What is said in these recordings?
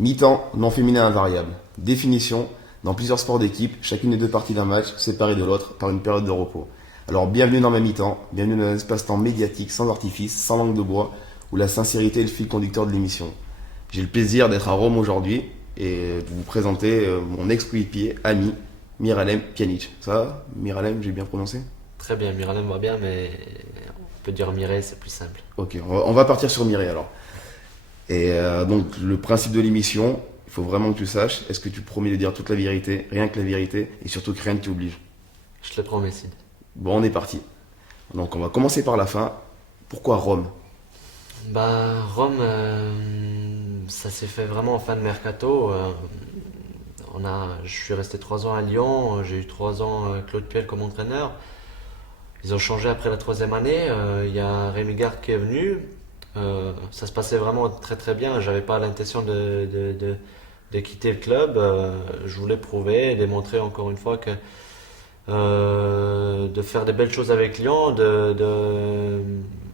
Mi-temps, non féminin invariable. Définition, dans plusieurs sports d'équipe, chacune des deux parties d'un match séparée de l'autre par une période de repos. Alors bienvenue dans ma mi-temps, bienvenue dans un espace-temps médiatique sans artifice, sans langue de bois, où la sincérité est le fil conducteur de l'émission. J'ai le plaisir d'être à Rome aujourd'hui et de vous présenter mon ex-coéquipier, ami, Miralem Pjanic. Ça va, Miralem, j'ai bien prononcé? Très bien, Miralem va bien, mais on peut dire Mireille, c'est plus simple. Ok, on va partir sur Mireille alors. Et donc le principe de l'émission, il faut vraiment que tu saches, est-ce que tu promets de dire toute la vérité, rien que la vérité, et surtout que rien ne t'oblige. Je te le promets, Sid. Bon, on est parti. Donc on va commencer par la fin. Pourquoi Rome? Bah, Rome, ça s'est fait vraiment en fin de mercato. Je suis resté 3 ans à Lyon, j'ai eu 3 ans Claude Puel comme entraîneur. Ils ont changé après la troisième année. Il y a Rémi Garde qui est venu. Ça se passait vraiment très très bien. J'avais pas l'intention de quitter le club. Je voulais prouver et démontrer encore une fois que de faire des belles choses avec Lyon, de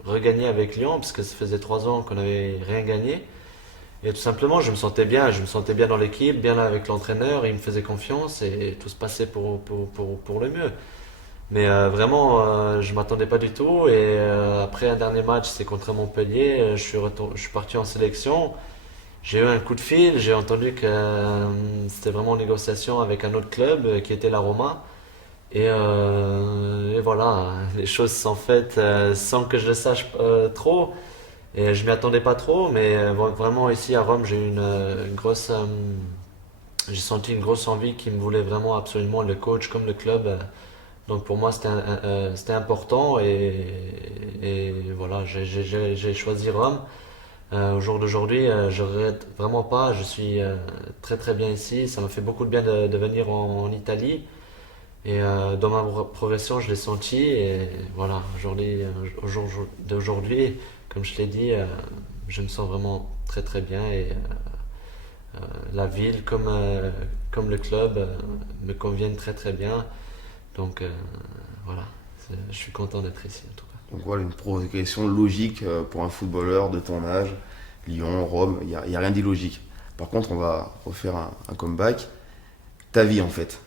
regagner avec Lyon, parce que ça faisait 3 ans qu'on n'avait rien gagné. Et tout simplement, je me sentais bien dans l'équipe, bien là avec l'entraîneur, il me faisait confiance et tout se passait pour le mieux. Mais vraiment, je m'attendais pas du tout. Et après un dernier match, c'est contre Montpellier, je suis parti en sélection. J'ai eu un coup de fil, j'ai entendu que c'était vraiment en négociation avec un autre club qui était la Roma. Et voilà, les choses sont faites sans que je le sache trop. Et je m'y attendais pas trop, mais vraiment ici à Rome, j'ai senti une grosse envie qui me voulait vraiment absolument le coach comme le club. Donc pour moi, c'était important et voilà, j'ai choisi Rome. Au jour d'aujourd'hui, je regrette vraiment pas. Je suis très très bien ici. Ça m'a fait beaucoup de bien de venir en Italie. Et dans ma progression, je l'ai senti. Et voilà, au jour d'aujourd'hui, comme je l'ai dit, je me sens vraiment très très bien. Et la ville comme le club me conviennent très très bien. Donc voilà, je suis content d'être ici en tout cas. Donc voilà, une progression logique pour un footballeur de ton âge. Lyon, Rome, y a rien d'illogique. Par contre, on va refaire un comeback. Ta vie en fait.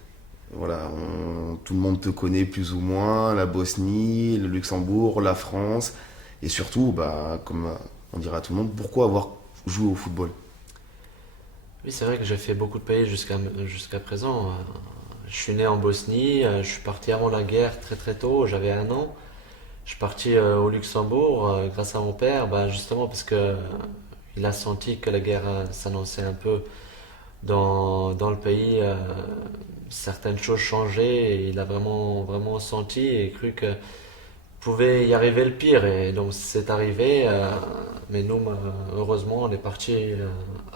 Voilà, tout le monde te connaît plus ou moins, la Bosnie, le Luxembourg, la France, et surtout, bah, comme on dirait à tout le monde, pourquoi avoir joué au football? Oui, c'est vrai que j'ai fait beaucoup de pays jusqu'à présent. Je suis né en Bosnie, je suis parti avant la guerre très très tôt, j'avais 1 an. Je suis parti au Luxembourg grâce à mon père, bah, justement parce que il a senti que la guerre s'annonçait un peu dans le pays. Certaines choses changeaient et il a vraiment vraiment senti et cru que pouvait y arriver le pire. Et donc c'est arrivé, mais nous, heureusement, on est parti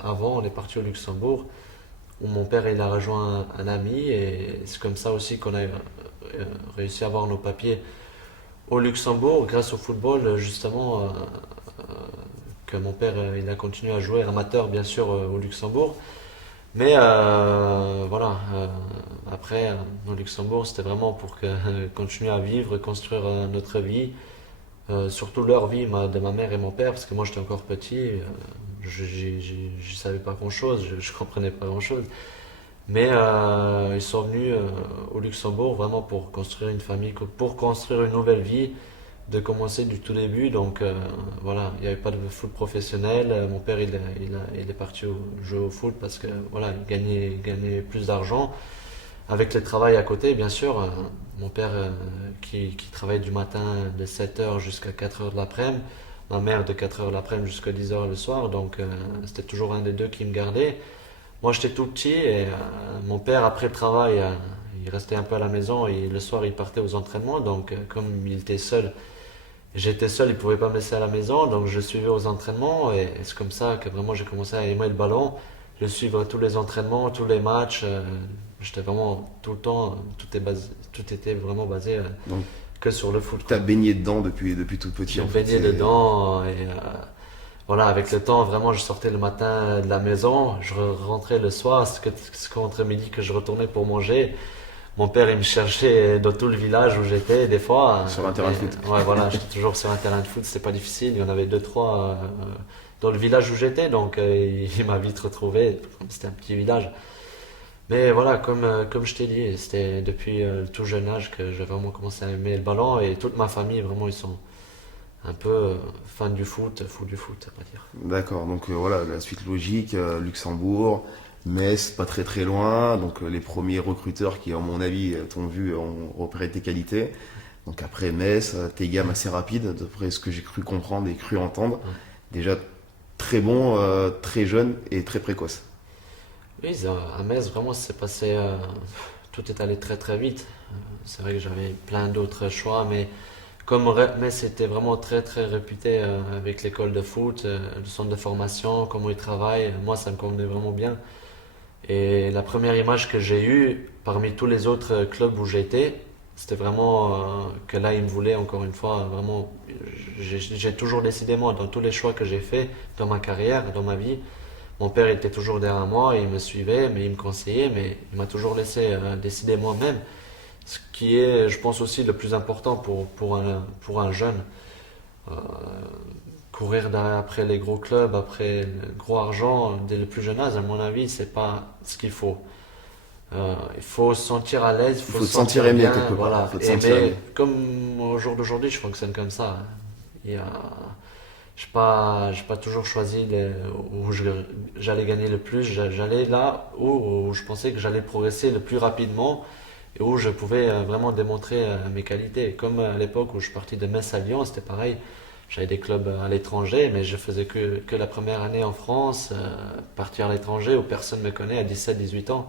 avant, on est parti au Luxembourg, où mon père il a rejoint un ami, et c'est comme ça aussi qu'on a réussi à avoir nos papiers au Luxembourg, grâce au football, justement, que mon père il a continué à jouer amateur, bien sûr, au Luxembourg. Mais voilà, après, au Luxembourg, c'était vraiment pour continuer à vivre, construire notre vie. Surtout leur vie de ma mère et mon père, parce que moi j'étais encore petit, je savais pas grand-chose, je comprenais pas grand-chose. Mais ils sont venus au Luxembourg vraiment pour construire une famille, pour construire une nouvelle vie, de commencer du tout début. Donc voilà, il n'y avait pas de foot professionnel. Mon père il est parti jouer au foot parce que voilà, il gagnait plus d'argent. Avec le travail à côté, bien sûr, mon père qui travaille du matin de 7 heures jusqu'à 4 heures de l'après-midi, ma mère de 4 heures de l'après-midi jusqu'à 10 heures le soir, donc c'était toujours un des deux qui me gardait. Moi j'étais tout petit et mon père après le travail, il restait un peu à la maison et le soir il partait aux entraînements, donc comme il était seul, j'étais seul, il pouvait pas me laisser à la maison, donc je le suivais aux entraînements et c'est comme ça que vraiment j'ai commencé à aimer le ballon. Je suivais tous les entraînements, tous les matchs. J'étais vraiment tout le temps, tout était vraiment basé Donc, que sur le foot, t'as quoi. baigné dedans depuis tout petit J'ai en fait. baigné dedans et voilà, avec le temps, vraiment, je sortais le matin de la maison, je rentrais le soir, c'est qu'entre midi que je retournais pour manger. Mon père, il me cherchait dans tout le village où j'étais, des fois. Sur un terrain de foot. Ouais, voilà, j'étais toujours sur un terrain de foot, c'était pas difficile. Il y en avait deux, trois dans le village où j'étais, donc il m'a vite retrouvé, comme c'était un petit village. Mais voilà, comme je t'ai dit, c'était depuis le tout jeune âge que j'ai vraiment commencé à aimer le ballon et toute ma famille, vraiment, ils sont un peu fans du foot, fous du foot, on va dire. D'accord, donc voilà, la suite logique, Luxembourg, Metz, pas très très loin, donc les premiers recruteurs qui, à mon avis, t'ont vu, ont repéré tes qualités. Donc après Metz, tes gammes assez rapides, d'après ce que j'ai cru comprendre et cru entendre. Ouais. Déjà très bon, très jeune et très précoce. Oui, à Metz, vraiment, c'est passé, tout est allé très très vite. C'est vrai que j'avais plein d'autres choix, mais Metz était vraiment très très réputé avec l'école de foot, le centre de formation, comment ils travaillent, moi ça me convenait vraiment bien. Et la première image que j'ai eue parmi tous les autres clubs où j'étais, c'était vraiment que là, ils me voulaient encore une fois. Vraiment, j'ai toujours décidé, moi, dans tous les choix que j'ai faits dans ma carrière, dans ma vie. Mon père était toujours derrière moi, il me suivait, mais il me conseillait, mais il m'a toujours laissé décider moi-même. Ce qui est, je pense, aussi le plus important pour un jeune. Euh, Courir après les gros clubs, après le gros argent, dès le plus jeune âge, à mon avis, c'est pas ce qu'il faut. Il faut se sentir à l'aise, il Il faut faut se te sentir sentir aimé bien, quelque part. Il voilà. faut te Et sentir mais aimé. comme au jour d'aujourd'hui, je fonctionne comme ça. Il y a, j'ai pas toujours choisi où j'allais gagner le plus. J'allais là où je pensais que j'allais progresser le plus rapidement et où je pouvais vraiment démontrer mes qualités. Comme à l'époque où je suis parti de Metz à Lyon, c'était pareil. J'avais des clubs à l'étranger, mais je faisais que la première année en France, partir à l'étranger où personne ne me connaît à 17, 18 ans.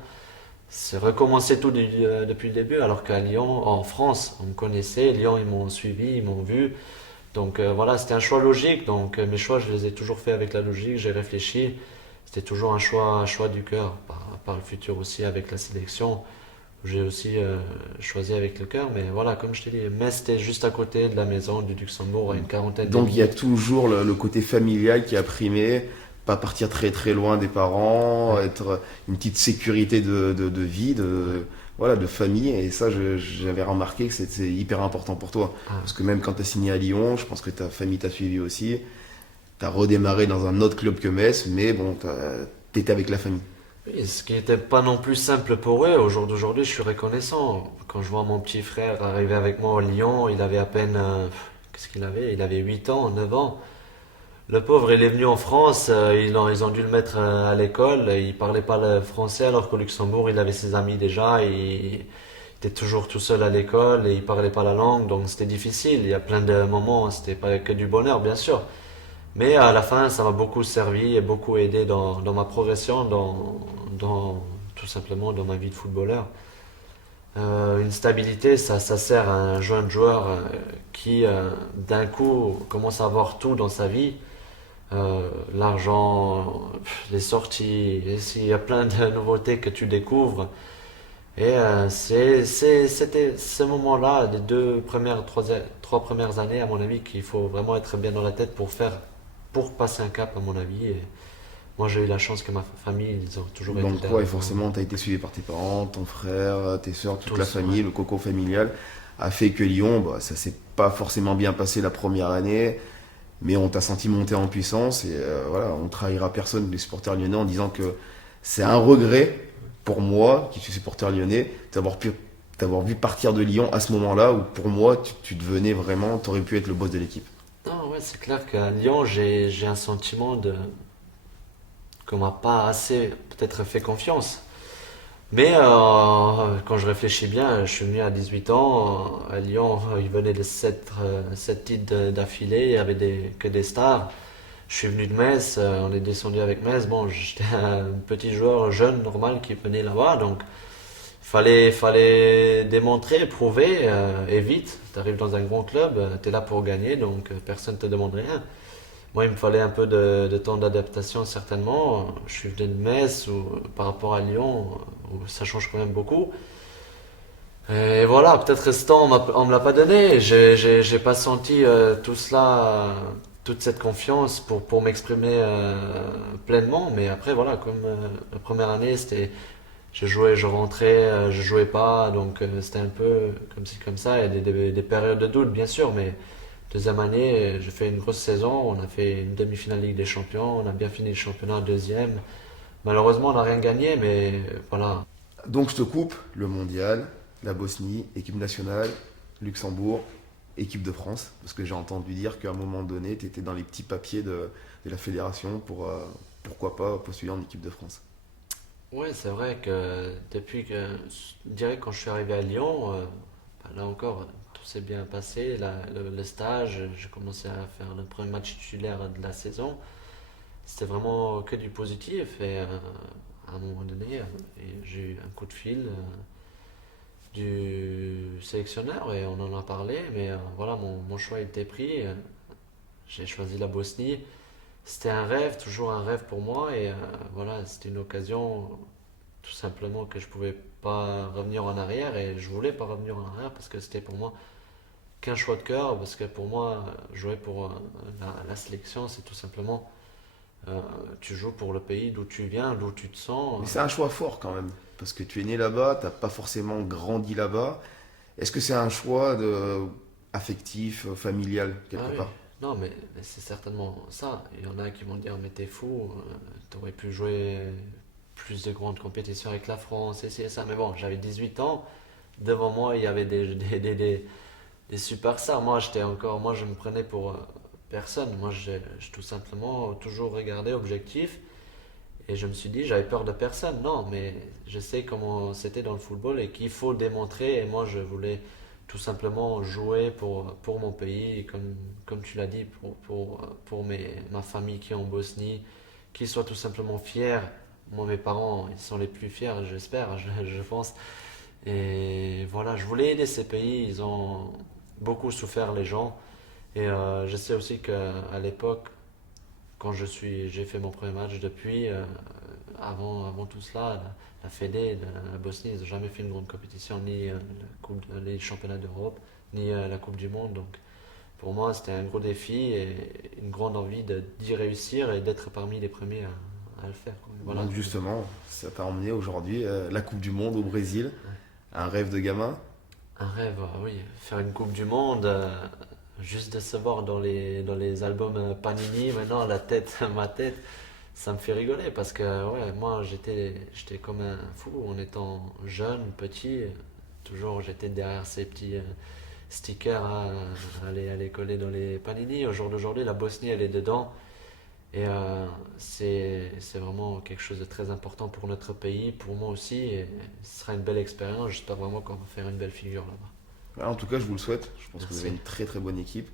C'est recommencer tout depuis le début, alors qu'à Lyon, en France, on me connaissait. Lyon, ils m'ont suivi, ils m'ont vu. Donc voilà, c'était un choix logique. Donc mes choix, je les ai toujours fait avec la logique. J'ai réfléchi. C'était toujours un choix du cœur. Par le futur aussi avec la sélection, j'ai aussi choisi avec le cœur. Mais voilà, comme je t'ai dit, Metz c'était juste à côté de la maison du Luxembourg, à une quarantaine de Donc il y a minutes. toujours le côté familial qui a primé, pas partir très très loin des parents, Ouais, être une petite sécurité de vie, ouais. voilà, de famille. Et ça, j'avais remarqué que c'était hyper important pour toi. Ah, Parce que même quand tu as signé à Lyon, je pense que ta famille t'a suivi aussi. Tu as redémarré dans un autre club que Metz, mais bon, t'étais avec la famille. oui, ce qui n'était pas non plus simple pour eux. Au jour d'aujourd'hui, je suis reconnaissant. Quand je vois mon petit frère arriver avec moi au Lyon, il avait à peine... qu'est-ce qu'il avait? Il avait 8 ans, 9 ans. Le pauvre, il est venu en France, ils ont dû le mettre à l'école, il parlait pas le français alors qu'au Luxembourg, il avait ses amis déjà, il était toujours tout seul à l'école et il parlait pas la langue, donc c'était difficile. Il y a plein de moments, c'était pas que du bonheur, bien sûr. Mais à la fin, ça m'a beaucoup servi et beaucoup aidé dans ma progression, tout simplement dans ma vie de footballeur. Une stabilité, ça sert à un jeune joueur qui, d'un coup, commence à avoir tout dans sa vie, l'argent, les sorties, il y a plein de nouveautés que tu découvres. Et c'était ce moment-là, les trois premières années, à mon avis, qu'il faut vraiment être bien dans la tête pour passer un cap, à mon avis. Et moi, j'ai eu la chance que ma famille, ils ont toujours été Donc ouais, derrière moi. forcément, tu as été suivi par tes parents, ton frère, tes soeurs, toute la Tous, ouais. famille, le coco familial a fait que Lyon, bah, ça s'est pas forcément bien passé la première année, mais on t'a senti monter en puissance et voilà, on trahira personne, les supporters lyonnais, en disant que c'est un regret pour moi, qui suis supporter lyonnais, t'avoir vu partir de Lyon à ce moment-là où pour moi, tu devenais vraiment, t'aurais pu être le boss de l'équipe. Non, ouais, c'est clair qu'à Lyon, j'ai un sentiment qu'on m'a pas assez peut-être fait confiance. Mais quand je réfléchis bien, je suis venu à 18 ans. À Lyon, il venait de 7 titres d'affilée. Il y avait que des stars. Je suis venu de Metz. On est descendu avec Metz. Bon, j'étais un petit joueur jeune, normal, qui venait là-bas. Donc, fallait démontrer, prouver, et vite. Tu arrives dans un grand club, tu es là pour gagner. Donc, personne ne te demande rien. Moi, il me fallait un peu de temps d'adaptation, certainement. Je suis venu de Metz, par rapport à Lyon, où ça change quand même beaucoup. Et voilà, peut-être que ce temps, on me l'a pas donné. J'ai pas senti tout cela, toute cette confiance pour m'exprimer pleinement. Mais après, voilà, comme la première année, je jouais, je rentrais, je jouais pas. Donc, c'était un peu comme ci, comme ça. Il y a des périodes de doute, bien sûr, mais Deuxième année, j'ai fait une grosse saison. On a fait une demi-finale Ligue des Champions. On a bien fini le championnat deuxième. Malheureusement, on n'a rien gagné, mais voilà. Donc je te coupe, le mondial, la Bosnie, équipe nationale, Luxembourg, équipe de France, parce que j'ai entendu dire qu'à un moment donné, tu étais dans les petits papiers de la fédération pour, pourquoi pas, postuler en équipe de France. Oui, c'est vrai que depuis que, je dirais que quand je suis arrivé à Lyon, là encore, tout s'est bien passé. Le stage, j'ai commencé à faire le premier match titulaire de la saison. C'était vraiment que du positif et à un moment donné, j'ai eu un coup de fil du sélectionneur et on en a parlé, mais voilà, mon choix a été pris. J'ai choisi la Bosnie. C'était un rêve, toujours un rêve pour moi et voilà, c'était une occasion tout simplement que je pouvais pas revenir en arrière et je voulais pas revenir en arrière parce que c'était pour moi qu'un choix de cœur, parce que pour moi, jouer pour la sélection, c'est tout simplement euh, tu joues pour le pays d'où tu viens, d'où tu te sens. Mais c'est un choix fort quand même, parce que tu es né là-bas, t'as pas forcément grandi là-bas. Est-ce que c'est un choix affectif, familial, Ah quelque oui, part? non, mais c'est certainement ça. Il y en a qui vont dire, mais t'es fou, t'aurais pu jouer plus de grandes compétitions avec la France, et ci et ça. Mais bon, j'avais 18 ans, devant moi, il y avait des superstars. Moi, je me prenais pour personne. Moi, j'ai tout simplement toujours regardé objectif. Et je me suis dit, j'avais peur de personne. Non, mais je sais comment c'était dans le football et qu'il faut démontrer. Et moi, je voulais tout simplement jouer pour mon pays, comme tu l'as dit, pour ma famille qui est en Bosnie, qu'ils soient tout simplement fiers. Moi, mes parents, ils sont les plus fiers, j'espère, je pense. Et voilà, je voulais aider ces pays. Ils ont beaucoup souffert, les gens. Et je sais aussi qu'à l'époque, quand j'ai fait mon premier match depuis, avant tout cela, la Fédé de la Bosnie, ils n'ont jamais fait une grande compétition, ni les championnats d'Europe, ni la Coupe du Monde. Donc pour moi, c'était un gros défi et une grande envie d'y réussir et d'être parmi les premiers à le faire, quoi. Voilà. Donc justement, ça t'a emmené aujourd'hui la Coupe du Monde au Brésil, un rêve de gamin. Un rêve, oui, faire une Coupe du Monde, juste de se voir dans les albums Panini, maintenant, ma tête, ça me fait rigoler parce que ouais, moi j'étais comme un fou en étant jeune, petit. Toujours j'étais derrière ces petits stickers à les coller dans les panini. Au jour d'aujourd'hui, la Bosnie elle est dedans et c'est vraiment quelque chose de très important pour notre pays, pour moi aussi. Et ce sera une belle expérience. J'espère vraiment qu'on va faire une belle figure là-bas. En tout cas, je vous le souhaite. Je pense que vous avez Merci. une très très bonne équipe.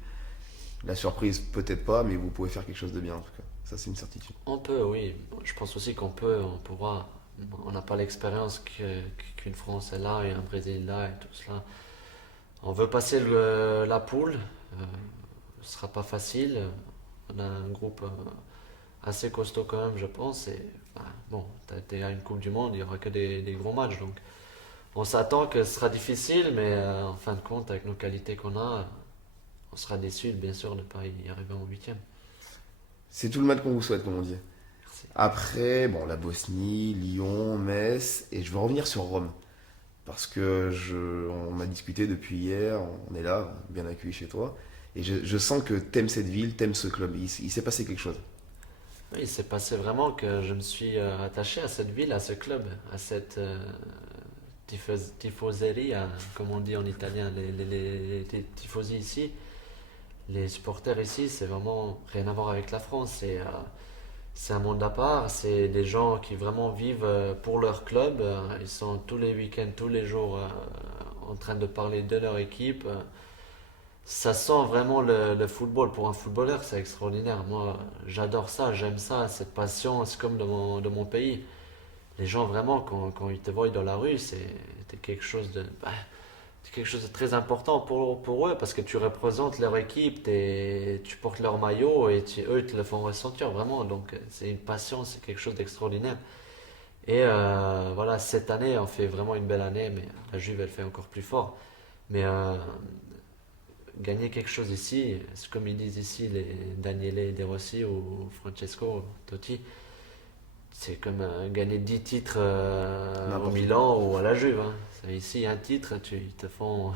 La surprise, peut-être pas, mais vous pouvez faire quelque chose de bien en tout cas. Ça, c'est une certitude. On peut, oui. Je pense aussi on pourra. On n'a pas l'expérience qu'une France est là et un Brésil là et tout cela. On veut passer la poule. Ce sera pas facile. On a un groupe assez costaud quand même, je pense. Et bah, bon, t'es à une Coupe du Monde, il y aura que des gros matchs. Donc on s'attend que ce sera difficile, mais en fin de compte, avec nos qualités qu'on a, on sera déçus, bien sûr, de ne pas y arriver en huitième. C'est tout le mal qu'on vous souhaite, comme on dit. Merci. Après, bon, la Bosnie, Lyon, Metz, et je veux revenir sur Rome. Parce que on m'a discuté depuis hier, on est là, bien accueilli chez toi. Et je sens que t'aimes cette ville, t'aimes ce club. Il s'est passé quelque chose. Oui, il s'est passé vraiment que je me suis attaché à cette ville, à ce club, à cette tifoseria, comme on dit en italien, les tifosi ici, les supporters ici, c'est vraiment rien à voir avec la France. C'est un monde à part, c'est des gens qui vraiment vivent pour leur club. Ils sont tous les week-ends, tous les jours en train de parler de leur équipe. Ça sent vraiment le football. Pour un footballeur, c'est extraordinaire. Moi, j'adore ça, j'aime ça, cette passion. C'est comme de mon pays. Les gens, vraiment, quand ils te voient dans la rue, c'est quelque chose c'est quelque chose de très important pour eux parce que tu représentes leur équipe, tu portes leur maillot et eux, ils te le font ressentir vraiment. Donc, c'est une passion, c'est quelque chose d'extraordinaire. Et voilà, cette année, on fait vraiment une belle année, mais la Juve, elle fait encore plus fort. Mais gagner quelque chose ici, c'est comme ils disent ici, les Daniele De Rossi ou Francesco Totti, c'est comme gagner 10 titres au N'importe où. Milan ou à la Juve, hein. Ici, un titre, ils te font.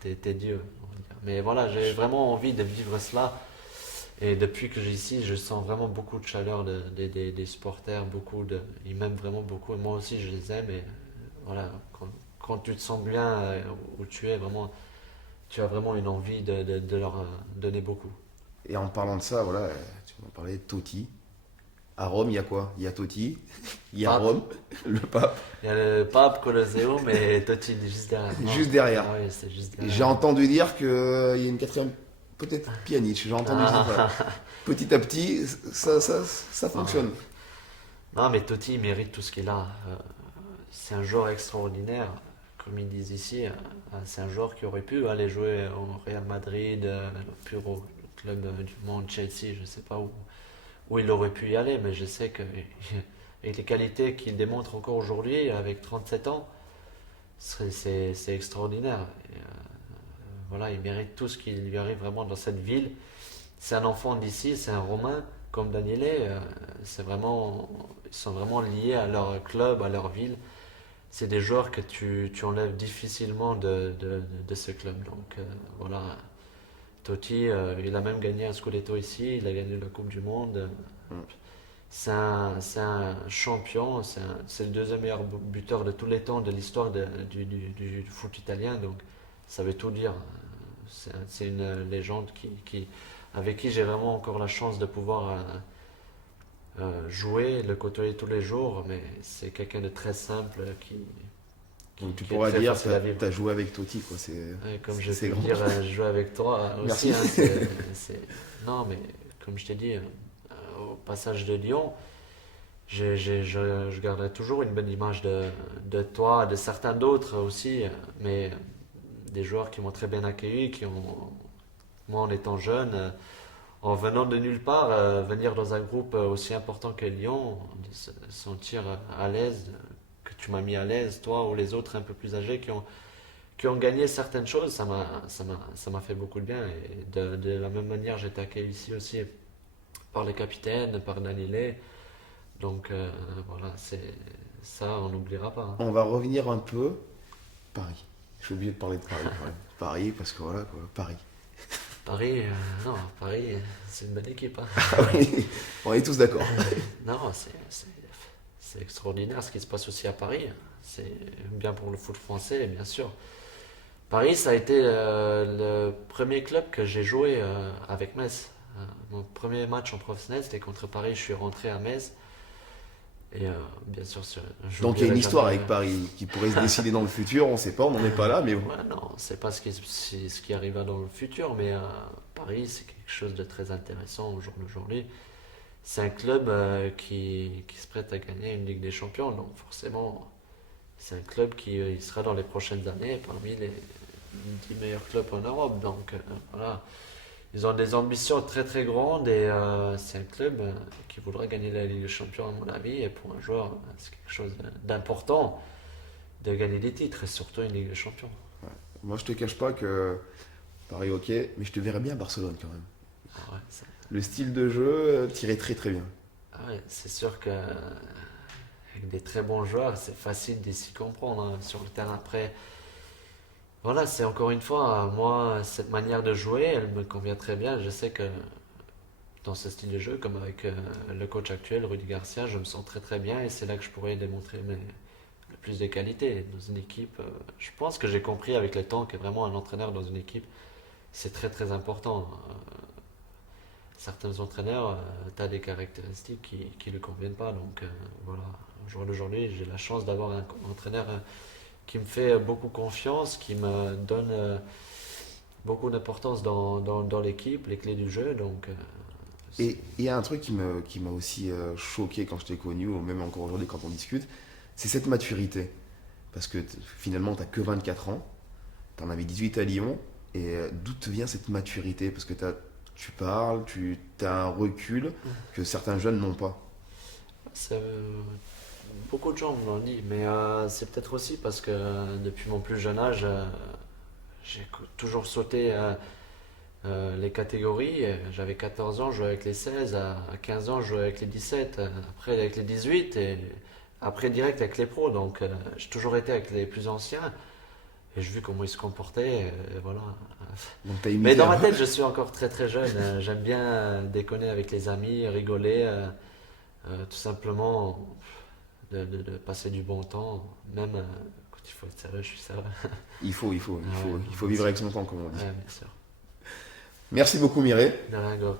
T'es Dieu, on va dire. Mais voilà, j'ai vraiment envie de vivre cela. Et depuis que j'ai ici, je sens vraiment beaucoup de chaleur des supporters, ils m'aiment vraiment beaucoup. Et moi aussi, je les aime. Et voilà, quand tu te sens bien où tu es, vraiment, tu as vraiment une envie de leur donner beaucoup. Et en parlant de ça, voilà, tu m'en parlais de Totti. À Rome, il y a quoi? Il y a Totti, il y a Pape, Rome, le pape, il y a le Pape, Colosseum et Totti juste derrière. Non. juste derrière. Ah oui, c'est juste Et j'ai derrière. entendu dire qu'il y a une quatrième, peut-être Pjanic. J'ai entendu ça. Voilà. Ah, Petit à petit, ça ah. fonctionne. Non, mais Totti, il mérite tout ce qu'il a. C'est un joueur extraordinaire, comme ils disent ici. C'est un joueur qui aurait pu aller jouer au Real Madrid, le plus gros club du monde, Chelsea, je ne sais pas où il aurait pu y aller, mais je sais que avec les qualités qu'il démontre encore aujourd'hui, avec 37 ans, c'est extraordinaire. Et, voilà, il mérite tout ce qui lui arrive vraiment dans cette ville. C'est un enfant d'ici, c'est un Romain comme Daniele. C'est vraiment, ils sont vraiment liés à leur club, à leur ville. C'est des joueurs que tu enlèves difficilement de ce club. Donc voilà, Totti, il a même gagné un Scudetto ici, il a gagné la Coupe du Monde. Mm. C'est un champion, c'est le deuxième meilleur buteur de tous les temps de l'histoire du foot italien. Donc ça veut tout dire. C'est une légende avec qui j'ai vraiment encore la chance de pouvoir jouer, le côtoyer tous les jours. Mais c'est quelqu'un de très simple Donc tu qui est pourras très dire facile que à vivre. tu as joué avec Totti, quoi. Ouais, comme je C'est peux le grand. dire, je joue avec toi aussi. Merci. Hein, Non, mais comme je t'ai dit, au passage de Lyon, je garderai toujours une bonne image de toi, de certains d'autres aussi, mais des joueurs qui m'ont très bien accueilli, moi en étant jeune, en venant de nulle part, venir dans un groupe aussi important que Lyon, de se sentir à l'aise, que tu m'as mis à l'aise, toi ou les autres un peu plus âgés qui ont gagné certaines choses, ça m'a fait beaucoup de bien. Et de la même manière, j'ai été accueilli ici aussi par le capitaine, par Daniele. Donc voilà, ça, on n'oubliera pas. Hein. On va revenir un peu. Paris. Je suis obligé de parler de Paris quand même. Paris, parce que voilà, quoi. Paris. Paris, non, Paris, c'est une bonne équipe. Hein. Ah oui, on est tous d'accord. Non, c'est extraordinaire ce qui se passe aussi à Paris. C'est bien pour le foot français, bien sûr. Paris, ça a été le premier club que j'ai joué avec Metz. Mon premier match en professionnel, c'était contre Paris. Je suis rentré à Metz. Et bien sûr, Donc il y a une j'oublierai histoire jamais. avec Paris qui pourrait se décider dans le futur, on sait pas, on n'en est pas là, mais bon. Ouais, non, c'est pas ce qui arrivera dans le futur, mais Paris, c'est quelque chose de très intéressant au jour d'aujourd'hui. C'est un club qui se prête à gagner une Ligue des Champions, donc forcément, c'est un club qui il sera dans les prochaines années parmi les 10 meilleurs clubs en Europe. Donc voilà, ils ont des ambitions très très grandes et c'est un club qui voudra gagner la Ligue des Champions à mon avis. Et pour un joueur, c'est quelque chose d'important de gagner des titres et surtout une Ligue des Champions. Moi je te cache pas que Paris ok, mais je te verrais bien à Barcelone quand même. Ah ouais, Le style de jeu tirait très très bien. c'est sûr que avec des très bons joueurs, c'est facile de s'y comprendre hein, sur le terrain. Après, voilà, c'est encore une fois, moi, cette manière de jouer, elle me convient très bien. Je sais que dans ce style de jeu, comme avec le coach actuel, Rudy Garcia, je me sens très très bien et c'est là que je pourrais démontrer le plus de qualités dans une équipe. Je pense que j'ai compris avec le temps que vraiment un entraîneur dans une équipe, c'est très très important. Certains entraîneurs, tu as des caractéristiques qui ne lui conviennent pas. Donc voilà, au jour d'aujourd'hui, j'ai la chance d'avoir un entraîneur qui me fait beaucoup confiance, qui me donne beaucoup d'importance dans l'équipe, les clés du jeu. Donc Et il y a un truc qui m'a aussi choqué quand je t'ai connu, ou même encore aujourd'hui quand on discute, c'est cette maturité. Parce que finalement, tu n'as que 24 ans, tu en avais 18 à Lyon, et d'où te vient cette maturité? Parce que tu parles, tu as un recul que certains jeunes n'ont pas. beaucoup de gens me l'ont dit, mais c'est peut-être aussi parce que depuis mon plus jeune âge, j'ai toujours sauté les catégories. J'avais 14 ans, je jouais avec les 16, à 15 ans, je jouais avec les 17, après avec les 18 et après direct avec les pros. Donc j'ai toujours été avec les plus anciens. Et j'ai vu comment il se comportait, et voilà. Donc t'as Mais imité dans un ma peu. tête, je suis encore très très jeune. J'aime bien déconner avec les amis, rigoler, tout simplement de passer du bon temps. Même quand il faut être sérieux, je suis sérieux. Ah ouais, Il non, faut bien vivre sûr. avec son temps, comme on dit. Ouais, bien sûr. Merci beaucoup, Mireille. De rien, Gov.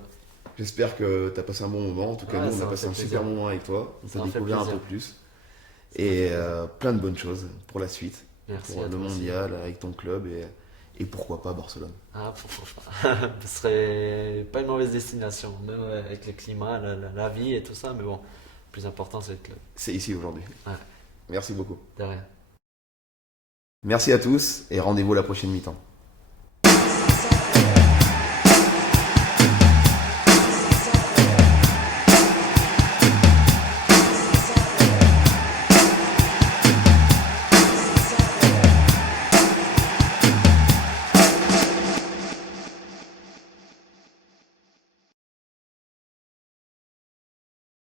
J'espère que tu as passé un bon moment. En tout cas, Ouais, nous, on ça a m'a passé fait un plaisir. super moment avec toi. On t'a Ça m'a fait découvert un plaisir. peu plus. Ça m'a fait Et plaisir. plein de bonnes choses pour la suite, Merci pour à le toi aussi. mondial, avec ton club et pourquoi pas Barcelone. Ah, pourquoi pas. Ce serait pas une mauvaise destination, même avec le climat, la vie et tout ça, mais bon, le plus important c'est le club. C'est ici aujourd'hui. Ouais, Merci beaucoup. de rien. Merci à tous et rendez-vous la prochaine mi-temps.